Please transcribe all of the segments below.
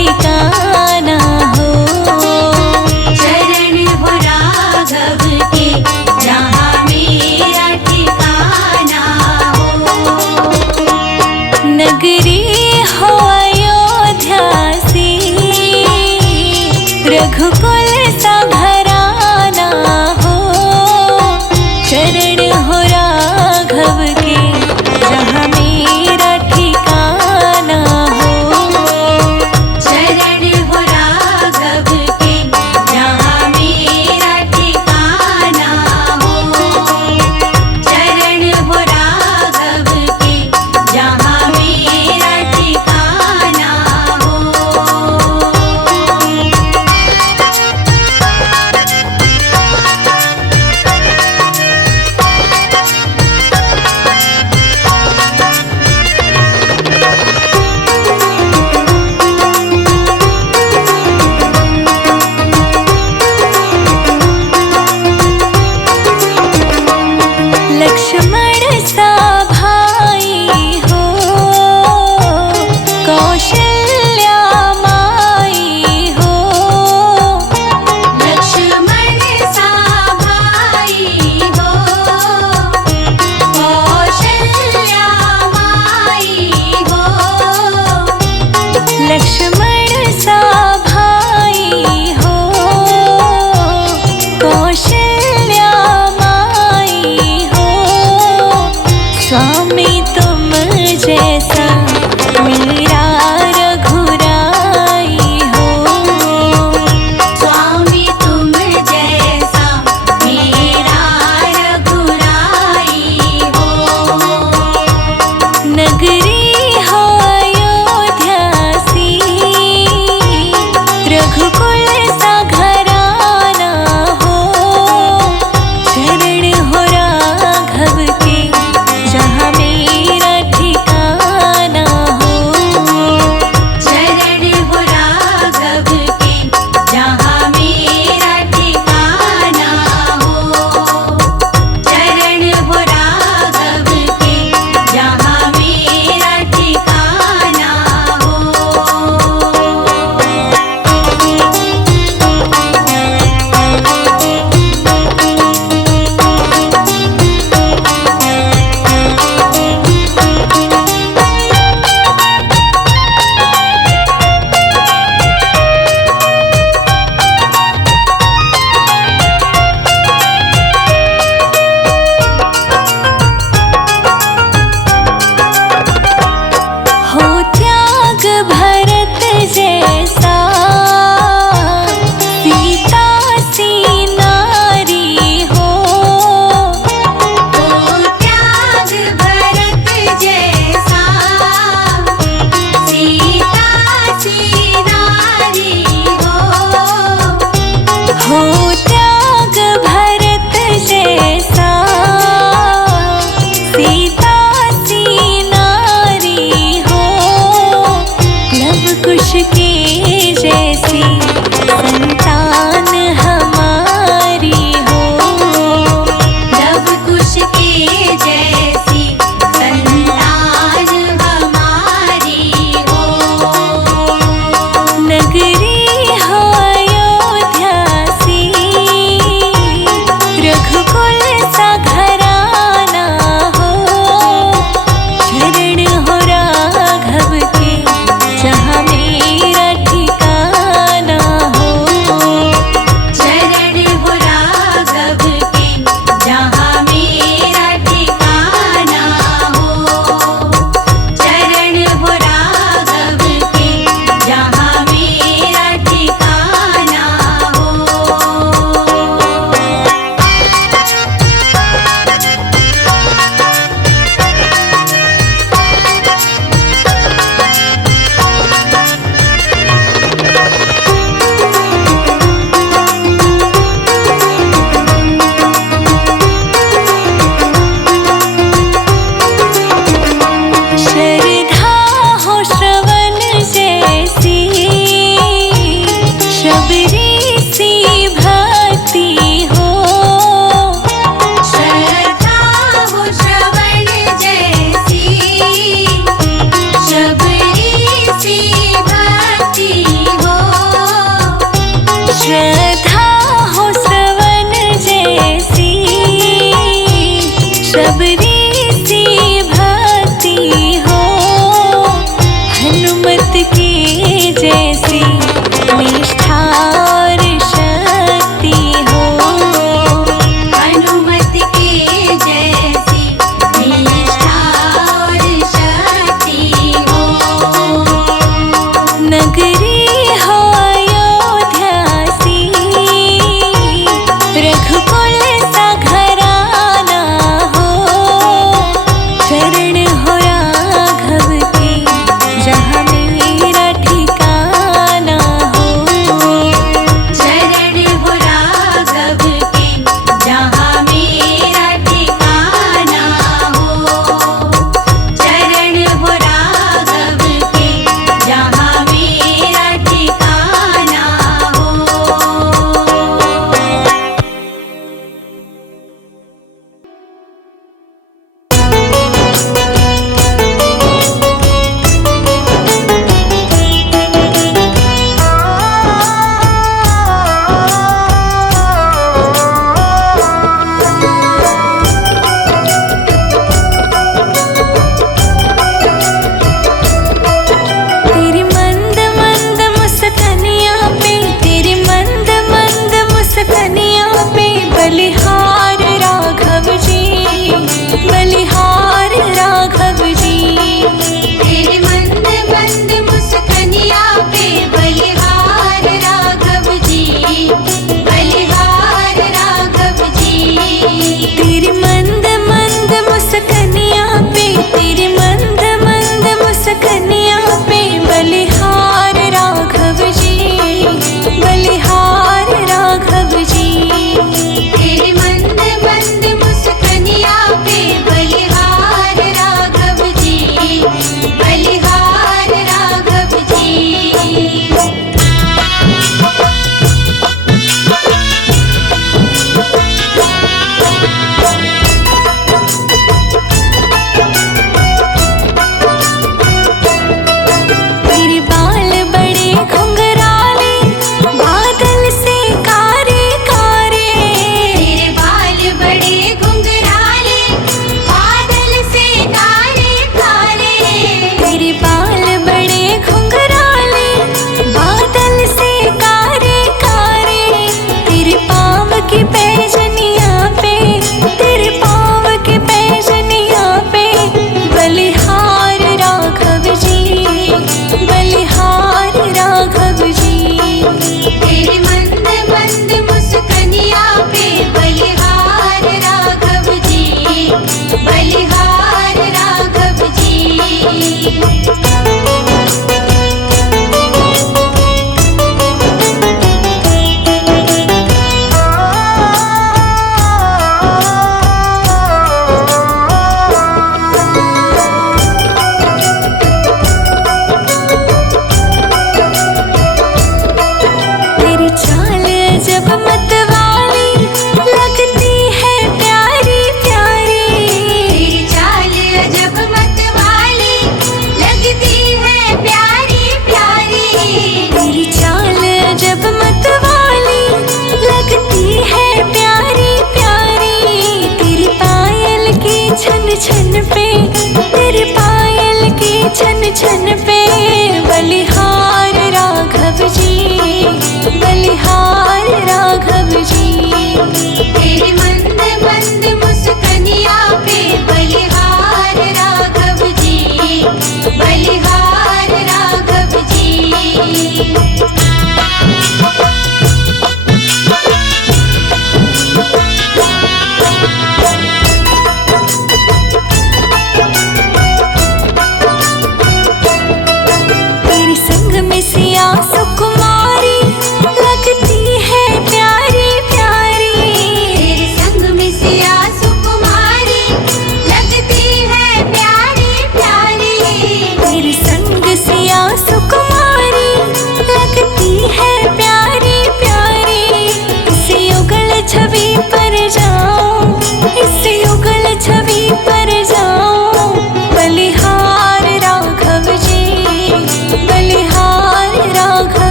ठिकाना हो। चरण हो राघव के जहाँ मेरा ठिकाना हो। नगरी हो अयोध्या सी, रघुकुल सा घराना हो। चरण हो राघव के जहाँ मेरा ठिकाना हो। चरण हो राघव के जहाँ मेरा ठिकाना हो। चरण हो राघव के जहाँ मेरा ठिकाना हो। लक्ष्मण सा भाई हो, कौशल्या माई हो। लक्ष्मण सा भाई हो, कौशल्या माई हो। लक्ष्मण सा भाई हो, कौशल्या माई हो। स्वामी तुम जैसा मेरा रघुराई हो। स्वामी तुम जैसा मेरा रघुराई हो। नगरी हो अयोध्या सी, रघुकुल सा घराना हो। चरण हो राघव के जहाँ मेरा ठिकाना हो। चरण हो राघव के जहाँ मेरा ठिकाना हो। चरण हो राघव के जहाँ मेरा ठिकाना हो। हो त्याग भरत जैसा, सीता सी नारी हो। हो त्याग भरत जैसा, सीता सी नारी हो। हो त्याग भरत जैसा, सीता सी नारी हो। लव कुश के जैसी संतान हमारी हो। लव कुश के जैसी संतान हमारी हो। नगरी हो अयोध्या सी, रघुकुल सा घराना हो। चरण हो राघव के जहाँ मेरा ठिकाना हो। चरण हो राघव के जहाँ मेरा ठिकाना हो। चरण हो राघव के जहाँ मेरा ठिकाना हो। श्रद्धा हो श्रवण जैसी, शबरी सी भक्ति हो। श्रद्धा हो श्रवण जैसी, शबरी सी भक्ति हनुमत की जैसी निष्ठा और शक्ति हो। हनुमत के जैसी निष्ठा और शक्ति हो। नगरी हो अयोध्या सी, रघुकुल सा घराना हो। चरण हो राघव के, जहाँ मेरा ठिकाना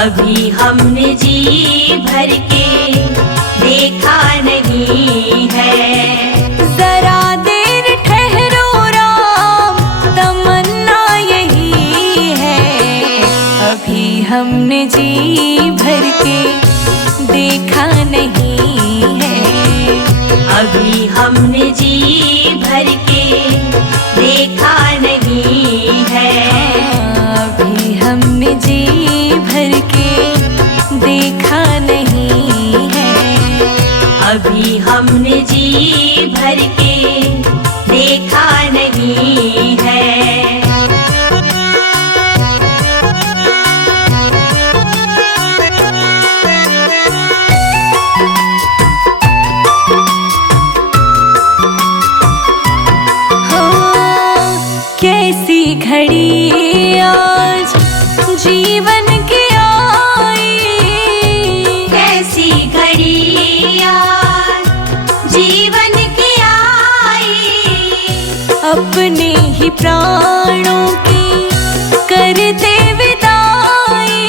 अभी हमने जी भर के देखा नहीं है। जरा देर ठहरो राम, तमन्ना यही है। अभी हमने जी भर के देखा नहीं है। अभी हमने जी भर के देखा नहीं है। अभी हमने जी भर के देखा नहीं है। अभी हमने जी भर के देखा नहीं है। कैसी घड़ी आज जीवन की आई, कैसी घड़ी आज जीवन की आई। अपने ही प्राणों की करते विदाई।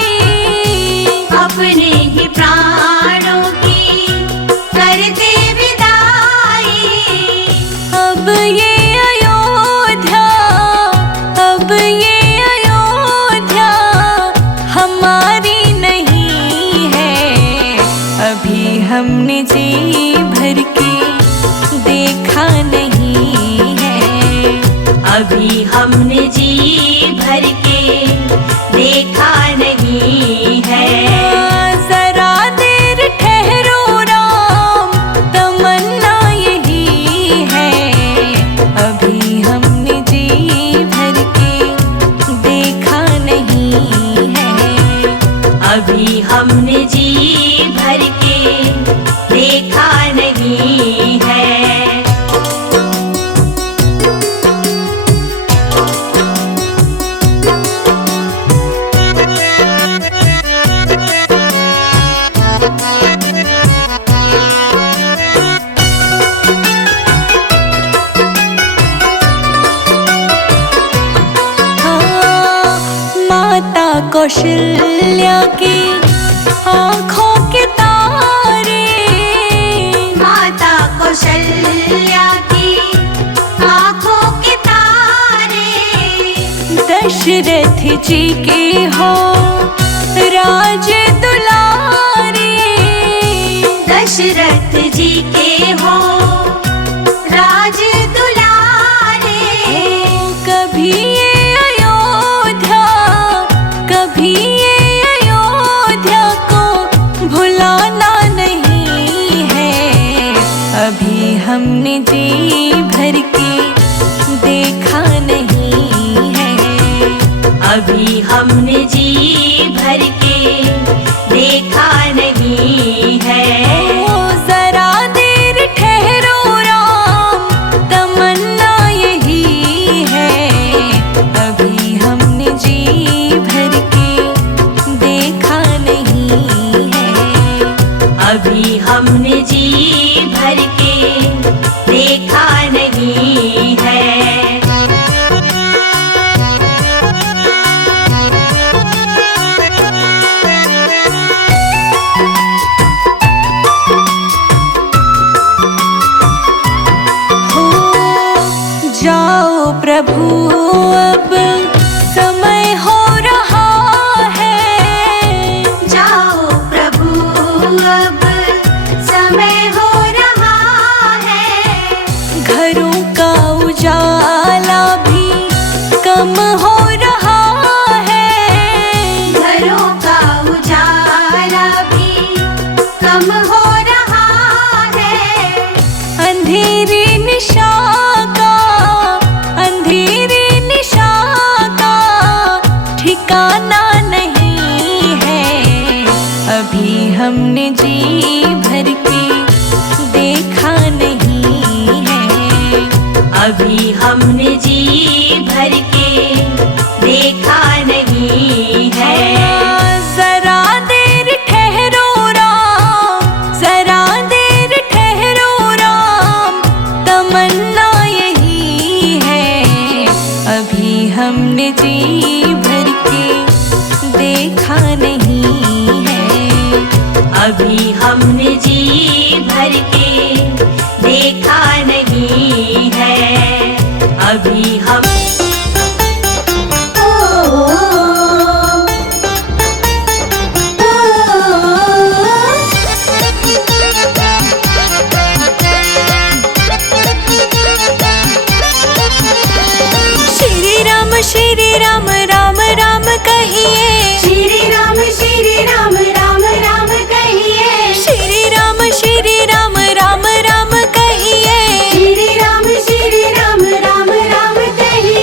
अपने ही प्राणों की करते विदाई। अब ये अयोध्या, अब ये अयोध्या हमारी नहीं है। अभी हमने जी भर के देखा नहीं है। अभी हमने जी भर के देखा नहीं है। जरा देर ठहरो राम, तमन्ना यही है। अभी हमने जी भर के देखा नहीं है। अभी हमने जी भर के देखा नहीं है। माता कौशल्या की आँखों के तारे, माता कौशल्या की आँखों के तारे। दशरथ जी के हो राज दुलारे। दशरथ जी के हो राज दुलारे। कभी ये अयोध्या, कभी ये अयोध्या को भुलाना नहीं है। अभी हमने जी भर के देखा नहीं है। अभी हमने जी भर के देखा नहीं है। जरा देर ठहरो राम, तमन्ना यही है। अभी हमने जी भर के देखा नहीं है। अभी हमने जी भर के देखा नहीं है। जाओ प्रभु अब समय हो रहा है। जाओ प्रभु अब समय हो रहा है। घरों का उजाला भी कम हो रहा है। घरों का उजाला भी कम हो रहा है। अंधेरी निशा का, अंधेरी निशा का ठिकाना नहीं है। अभी हमने जी भर के देखा नहीं है। अभी हमने जी भर के देखा नहीं है। जरा देर ठहरो राम, जरा देर ठहरो राम, तमन्ना यही है। अभी हमने जी भर के देखा नहीं अभी हमने जी भर के देखा नहीं है। अभी हम श्री राम राम राम कहिए, श्री राम राम राम कहिए, श्री राम राम राम कहिए, श्री राम राम राम कहिए।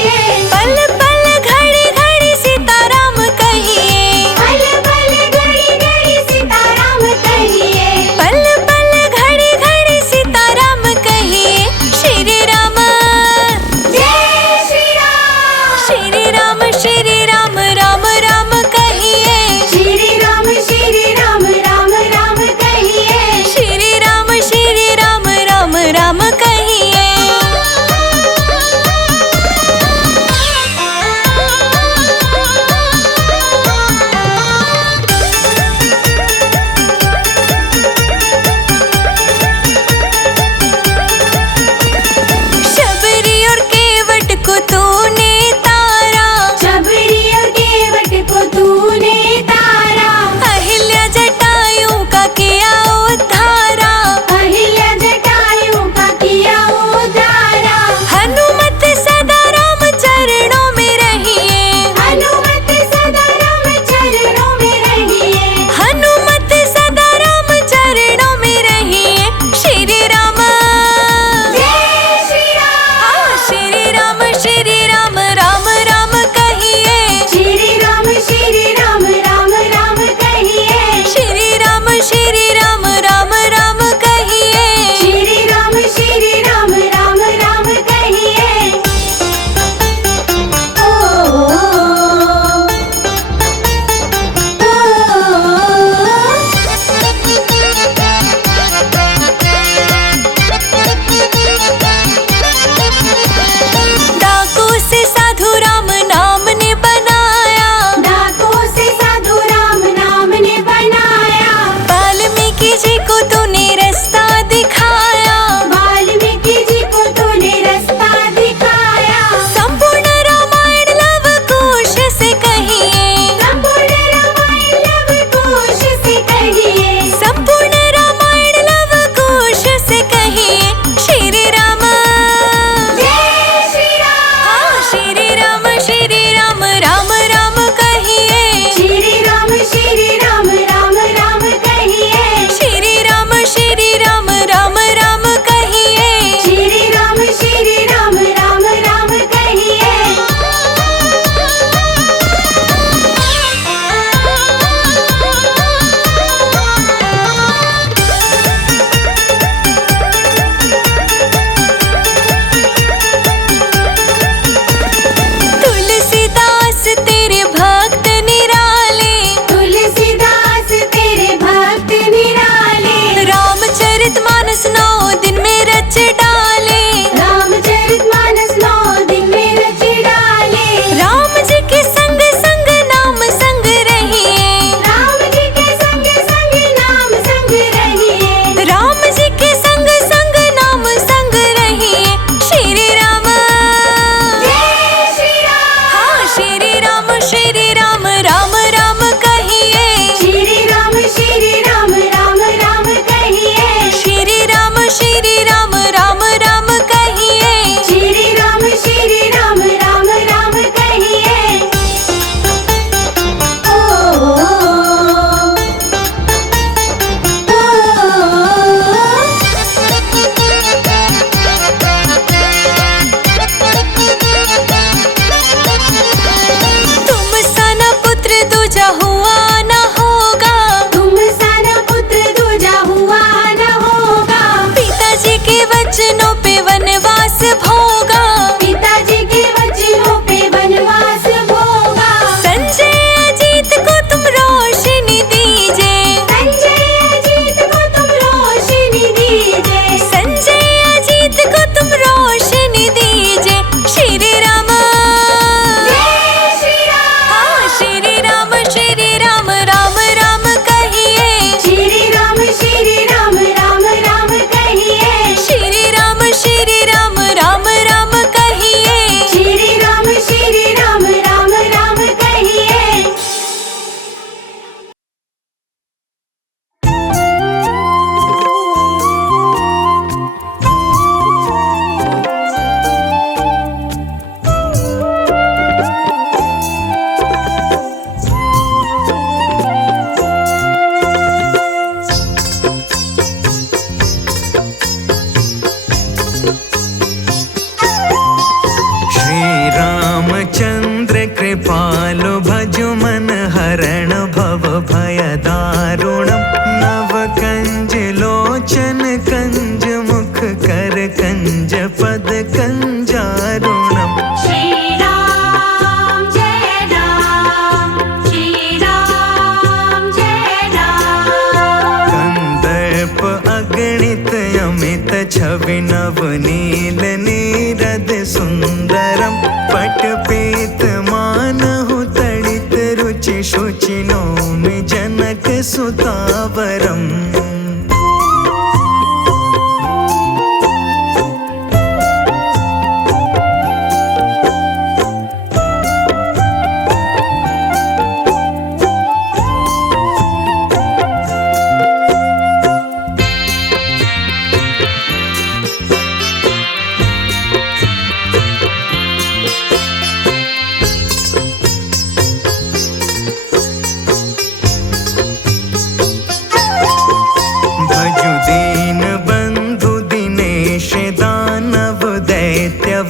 छवि नवनील नीरद सुंदरम पटपीत मानहु तड़ित रुचि शुचि नौमि जनक सुतावरम।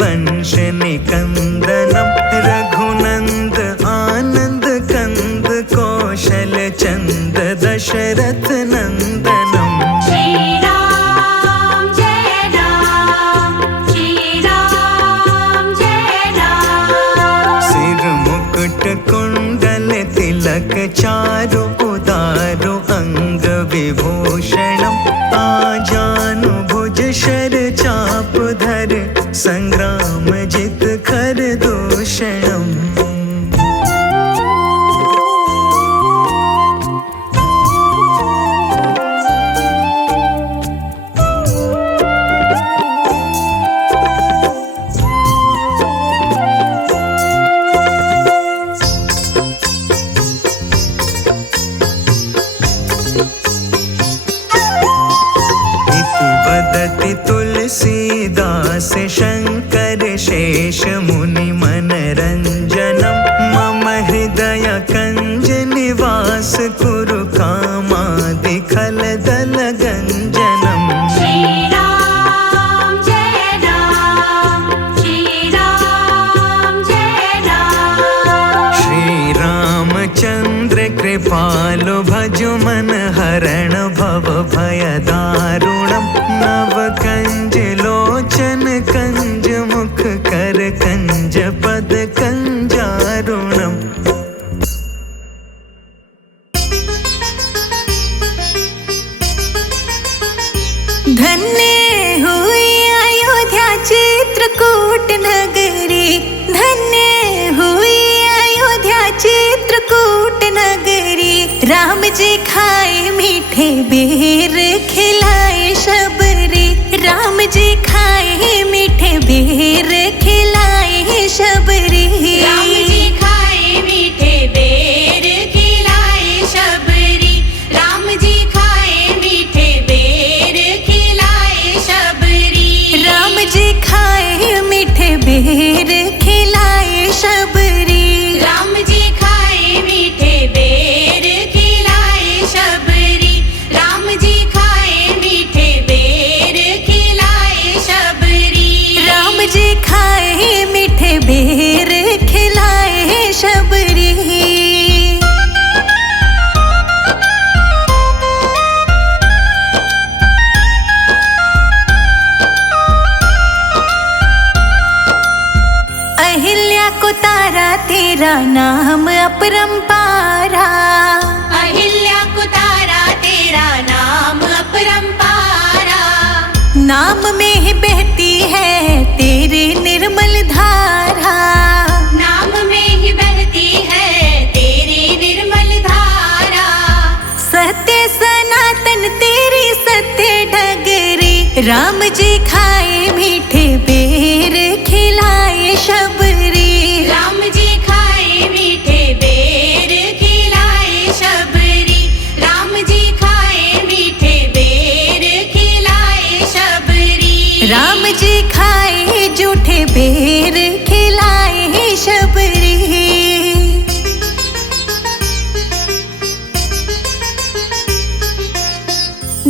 वंश निकंदनम रघुनंद आनंद कंद कौशल चंद दशरथ नंदनम। श्री राम जय राम, श्री राम जय राम। सिर मुकुट कुंडल तिलक चारु उदारु अंग विभूषणम आजानु भुज शर चाप धर संग्राम जित खर दूषणम। वदति तुलसीदास शंकर शेष मुनि मनरंजनम मम हृदय कंज निवास कुरु कामादि खल दल गंजनम। श्री राम जय राम, श्री राम जय राम। श्री रामचंद्र कृपालु भजु मन हरण भव भय दारुणम नव कंज लोचन कंज मुख कर कंज पद कंजारुणम। धन्य हुई अयोध्या चित्रकूट नगरी, धन्य हुई अयोध्या चित्रकूट नगरी। राम जी खाए मीठे बेर खिलाए शबरी, राम जी खाए मीठे बेर खिलाए शबरी। राम जी खाए मीठे बेर खिलाए शबरी, राम जी खाए मीठे बेर खिलाए शबरी। राम जी खाए मीठे बेर खिलाए शबरी, राम जी खाए मीठे बेर खिलाए शबरी। राम जी खाए मीठे बेर खिलाए शबरी। राम जी खाए मीठे बेर खिलाए शबरी। अहिल्या को तारा तेरा नाम अपरंपारा, अहिल्या को तारा तेरा नाम अपरंपारा। नाम में ही बहती है तेरी निर्मल धारा, नाम में ही बहती है तेरी निर्मल धारा। सत्य सनातन तेरी सत्य डगरी। राम जी खाए मीठे बेर खिलाए शबरी, राम जी खाए मीठे बेर खिलाए शबरी। राम जी खाए मीठे बेर खिलाए शबरी। राम जी खाए जूठे बेर खिलाए शबरी।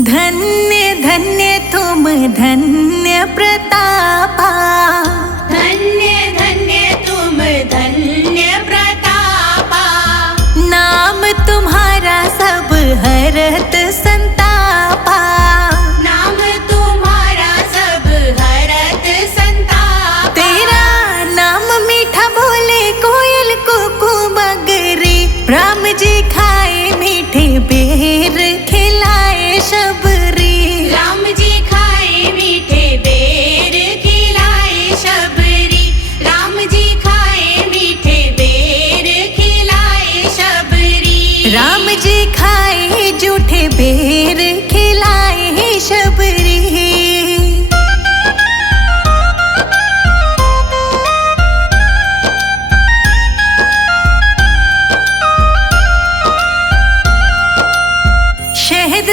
धन्य धन्य तुम धन्य प्रतापा, धन्य धन्य तुम धन्य प्रतापा। नाम तुम्हारा सब हरत संतापा, नाम तुम्हारा सब हरत संतापा। तेरा नाम मीठा बोले कोयल कुकू मगरी। राम जी खाए मीठे बेर खिलाए शबरी, राम जी खाए मीठे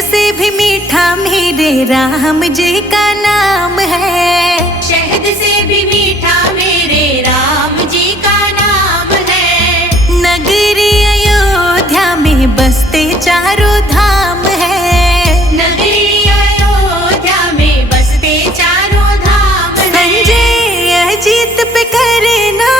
से भी मीठा मेरे राम जी का नाम है। शहद से भी मीठा मेरे राम जी का नाम है। नगरी अयोध्या में बसते चारों धाम है। नगरी अयोध्या में बसते चारों धाम है। संजय अजीत पे करे ना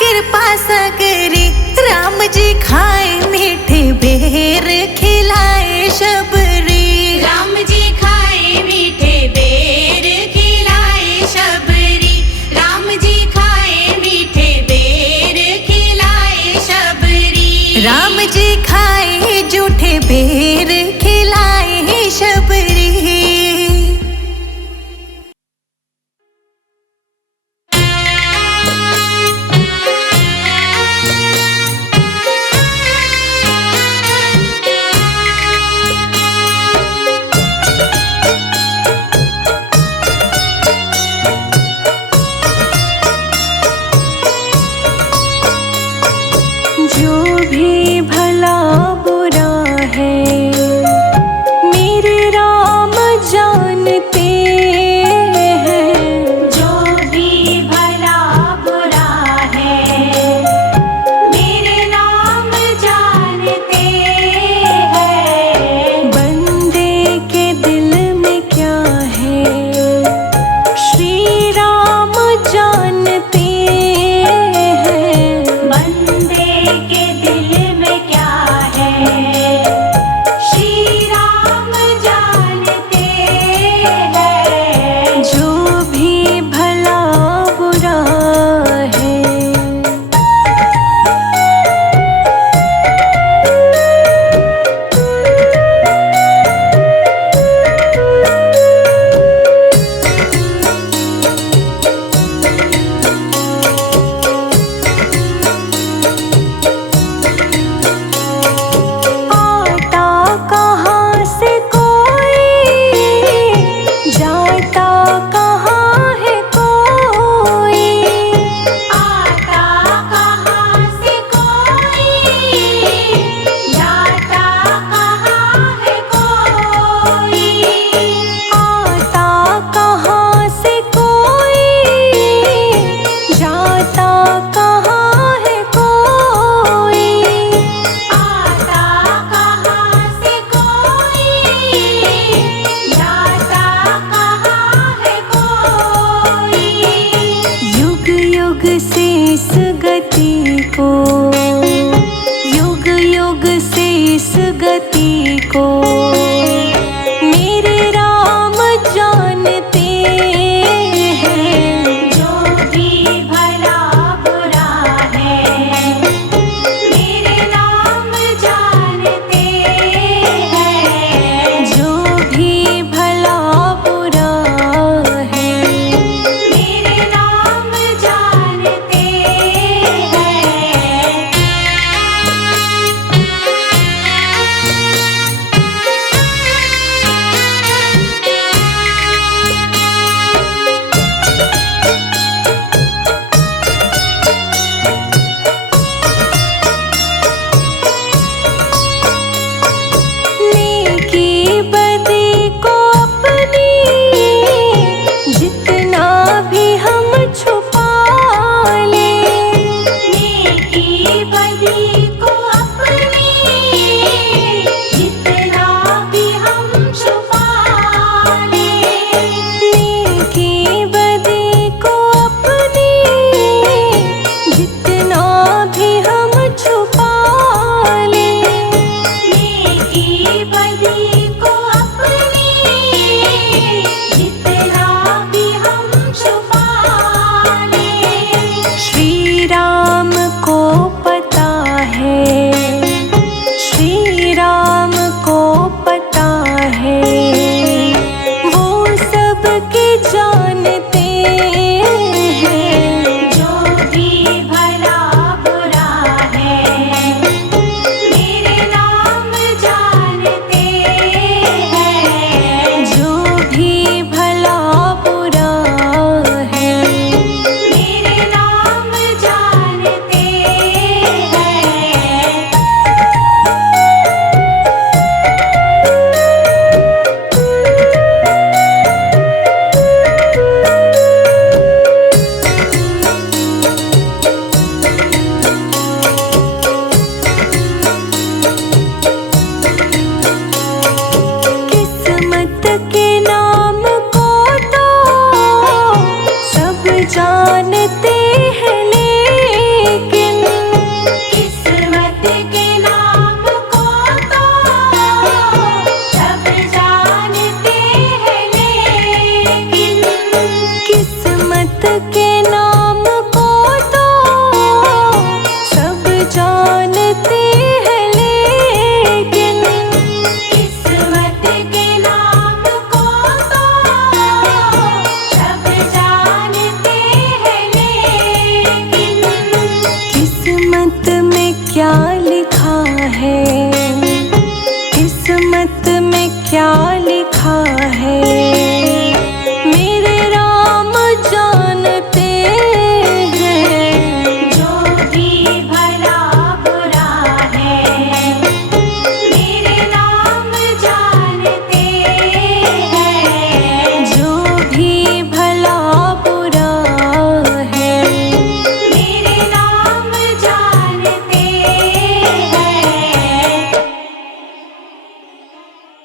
कृपा सगरी, राम जी खाए मीठे बेर खिलाए शबरी। राम जी खाए मीठे बेर खिलाए शबरी। राम जी खाए मीठे बेर खिलाए शबरी। राम जी खाए जूठे बेर खिलाए शबरी। जो भी भला बुरा है मेरे राम जानते